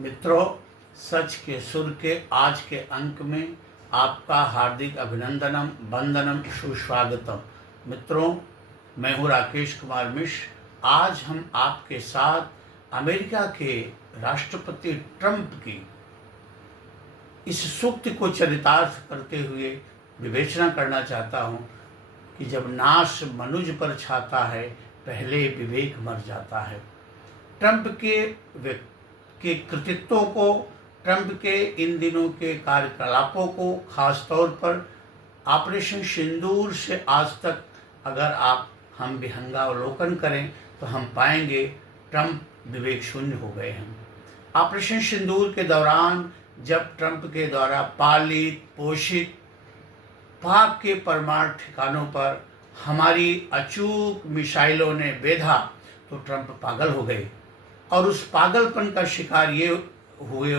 मित्रों, सच के सुर के आज के अंक में आपका हार्दिक अभिनंदनम, वंदनम, सुस्वागतम। मित्रों, मैं हूं राकेश कुमार मिश्र। आज हम आपके साथ अमेरिका के राष्ट्रपति ट्रंप की इस सूक्ति को चरितार्थ करते हुए विवेचना करना चाहता हूं कि जब नाश मनुज पर छाता है, पहले विवेक मर जाता है। ट्रंप के कृतित्वों को, ट्रंप के इन दिनों के कार्यकलापों को, खास तौर पर ऑपरेशन सिंदूर से आज तक अगर हम विहंगावलोकन करें तो हम पाएंगे ट्रंप विवेक शून्य हो गए हैं। ऑपरेशन सिंदूर के दौरान जब ट्रंप के द्वारा पालित पोषित पाक के परमाणु ठिकानों पर हमारी अचूक मिसाइलों ने बेधा तो ट्रंप पागल हो गए और उस पागलपन का शिकार ये हुए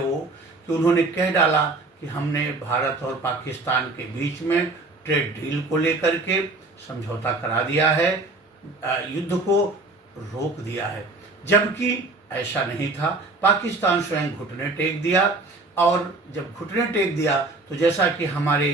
कि उन्होंने कह डाला कि हमने भारत और पाकिस्तान के बीच में ट्रेड डील को लेकर के समझौता करा दिया है, युद्ध को रोक दिया है। जबकि ऐसा नहीं था। पाकिस्तान स्वयं घुटने टेक दिया और जब घुटने टेक दिया तो जैसा कि हमारे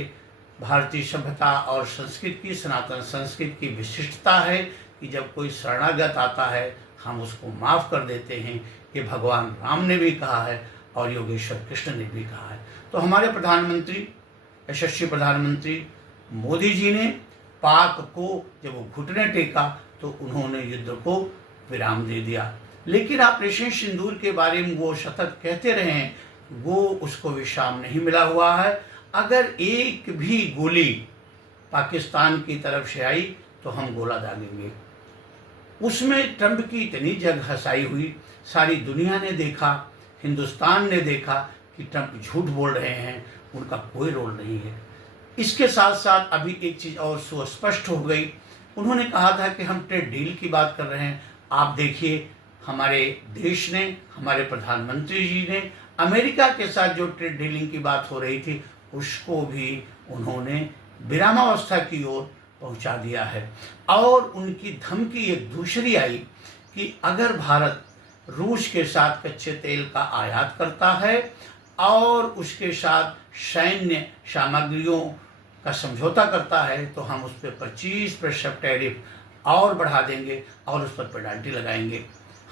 भारतीय सभ्यता और संस्कृति की, सनातन संस्कृति की विशिष्टता है कि जब कोई शरणागत आता है हम उसको माफ़ कर देते हैं। कि भगवान राम ने भी कहा है और योगेश्वर कृष्ण ने भी कहा है। तो हमारे प्रधानमंत्री, यशस्वी प्रधानमंत्री मोदी जी ने पाक को जब वो घुटने टेका तो उन्होंने युद्ध को विराम दे दिया। लेकिन ऑपरेशन सिंदूर के बारे में वो सतत कहते रहे हैं, वो उसको विश्राम नहीं मिला हुआ है। अगर एक भी गोली पाकिस्तान की तरफ से आई तो हम गोला दागेंगे। उसमें ट्रंप की इतनी जग हंसाई हुई, सारी दुनिया ने देखा, हिंदुस्तान ने देखा कि ट्रंप झूठ बोल रहे हैं, उनका कोई रोल नहीं है। इसके साथ साथ अभी एक चीज़ और सुस्पष्ट हो गई। उन्होंने कहा था कि हम ट्रेड डील की बात कर रहे हैं। आप देखिए, हमारे देश ने, हमारे प्रधानमंत्री जी ने अमेरिका के साथ जो ट्रेड डीलिंग की बात हो रही थी उसको भी उन्होंने विरामावस्था की ओर पहुंचा दिया है। और उनकी धमकी एक दूसरी आई कि अगर भारत रूस के साथ कच्चे तेल का आयात करता है और उसके साथ सैन्य सामग्रियों का समझौता करता है तो हम उस पर 25% टैरिफ और बढ़ा देंगे और उस पर पेनल्टी लगाएंगे।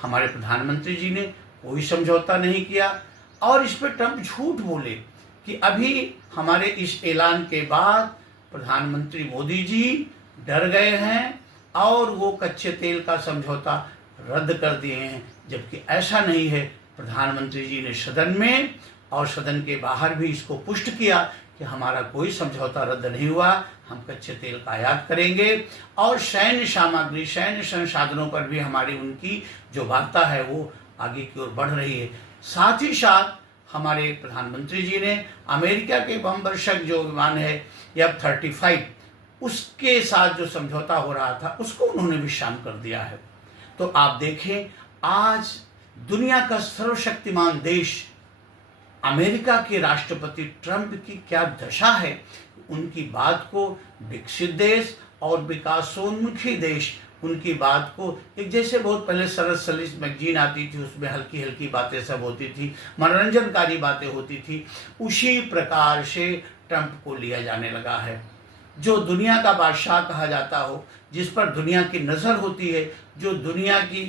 हमारे प्रधानमंत्री जी ने कोई समझौता नहीं किया और इस पर ट्रंप झूठ बोले कि अभी हमारे इस ऐलान के बाद प्रधानमंत्री मोदी जी डर गए हैं और वो कच्चे तेल का समझौता रद्द कर दिए हैं। जबकि ऐसा नहीं है। प्रधानमंत्री जी ने सदन में और सदन के बाहर भी इसको पुष्ट किया कि हमारा कोई समझौता रद्द नहीं हुआ, हम कच्चे तेल का आयात करेंगे और सैन्य सामग्री, सैन्य संसाधनों पर भी हमारी उनकी जो वार्ता है वो आगे की ओर बढ़ रही है। साथ ही साथ हमारे प्रधानमंत्री जी ने अमेरिका के बम वर्षक जो विमान है F-35 उसके साथ जो समझौता हो रहा था उसको उन्होंने विश्राम कर दिया है। तो आप देखें, आज दुनिया का सर्वशक्तिमान देश अमेरिका के राष्ट्रपति ट्रंप की क्या दशा है। उनकी बात को विकसित देश और विकासोन्मुखी देश उनकी बात को एक, जैसे बहुत पहले सरस सलिस मैगजीन आती थी, उसमें हल्की हल्की बातें सब होती थी, मनोरंजनकारी बातें होती थी, उसी प्रकार से ट्रंप को लिया जाने लगा है। जो दुनिया का बादशाह कहा जाता हो, जिस पर दुनिया की नज़र होती है, जो दुनिया की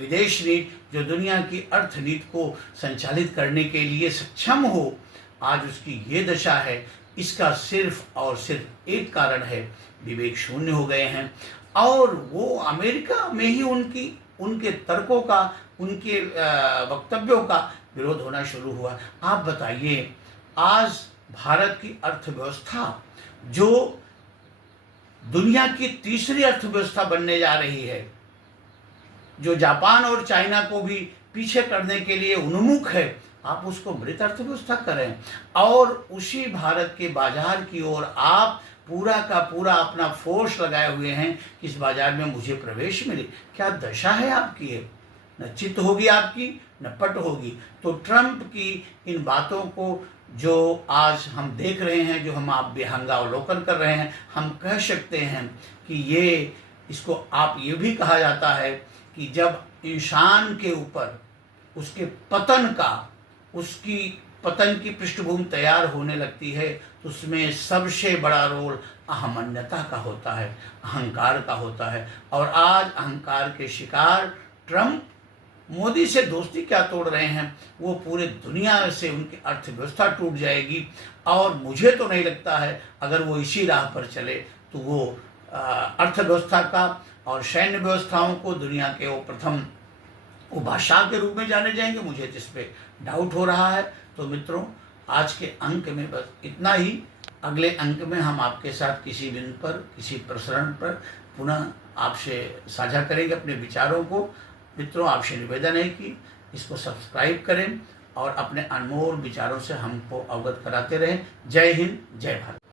विदेश नीति, जो दुनिया की अर्थनीति को संचालित करने के लिए सक्षम हो, आज उसकी ये दशा है। इसका सिर्फ और सिर्फ एक कारण है, विवेक शून्य हो गए हैं और वो अमेरिका में ही उनके तर्कों का, उनके वक्तव्यों का विरोध होना शुरू हुआ। आप बताइए, आज भारत की अर्थव्यवस्था जो दुनिया की तीसरी अर्थव्यवस्था बनने जा रही है, जो जापान और चाइना को भी पीछे करने के लिए उन्मुख है, आप उसको मृत अर्थव्यवस्था करें और उसी भारत के बाजार की ओर आप पूरा का पूरा अपना फोर्स लगाए हुए हैं कि इस बाजार में मुझे प्रवेश मिले। क्या दशा है आपकी है? न चित्त होगी आपकी, न पट होगी। तो ट्रंप की इन बातों को जो आज हम देख रहे हैं, जो हम आप विहंगावलोकन कर रहे हैं, हम कह सकते हैं कि इसको आप ये भी कहा जाता है कि जब इंसान के ऊपर उसके पतन का उसकी पतन की पृष्ठभूमि तैयार होने लगती है, तो उसमें सबसे बड़ा रोल अहमन्यता का होता है, अहंकार का होता है। और आज अहंकार के शिकार ट्रंप मोदी से दोस्ती क्या तोड़ रहे हैं, वो पूरे दुनिया से उनकी अर्थव्यवस्था टूट जाएगी। और मुझे तो नहीं लगता है अगर वो इसी राह पर चले तो वो अर्थव्यवस्था का और सैन्य व्यवस्थाओं को दुनिया के वो प्रथम वो बादशाह के रूप में जाने जाएंगे। मुझे जिस पे डाउट हो रहा है। तो मित्रों, आज के अंक में बस इतना ही। अगले अंक में हम आपके साथ किसी दिन पर, किसी प्रसरण पर पुनः आपसे साझा करेंगे अपने विचारों को। मित्रों, आपसे निवेदन है कि इसको सब्सक्राइब करें और अपने अनमोल विचारों से हमको अवगत कराते रहें। जय हिंद, जय भारत।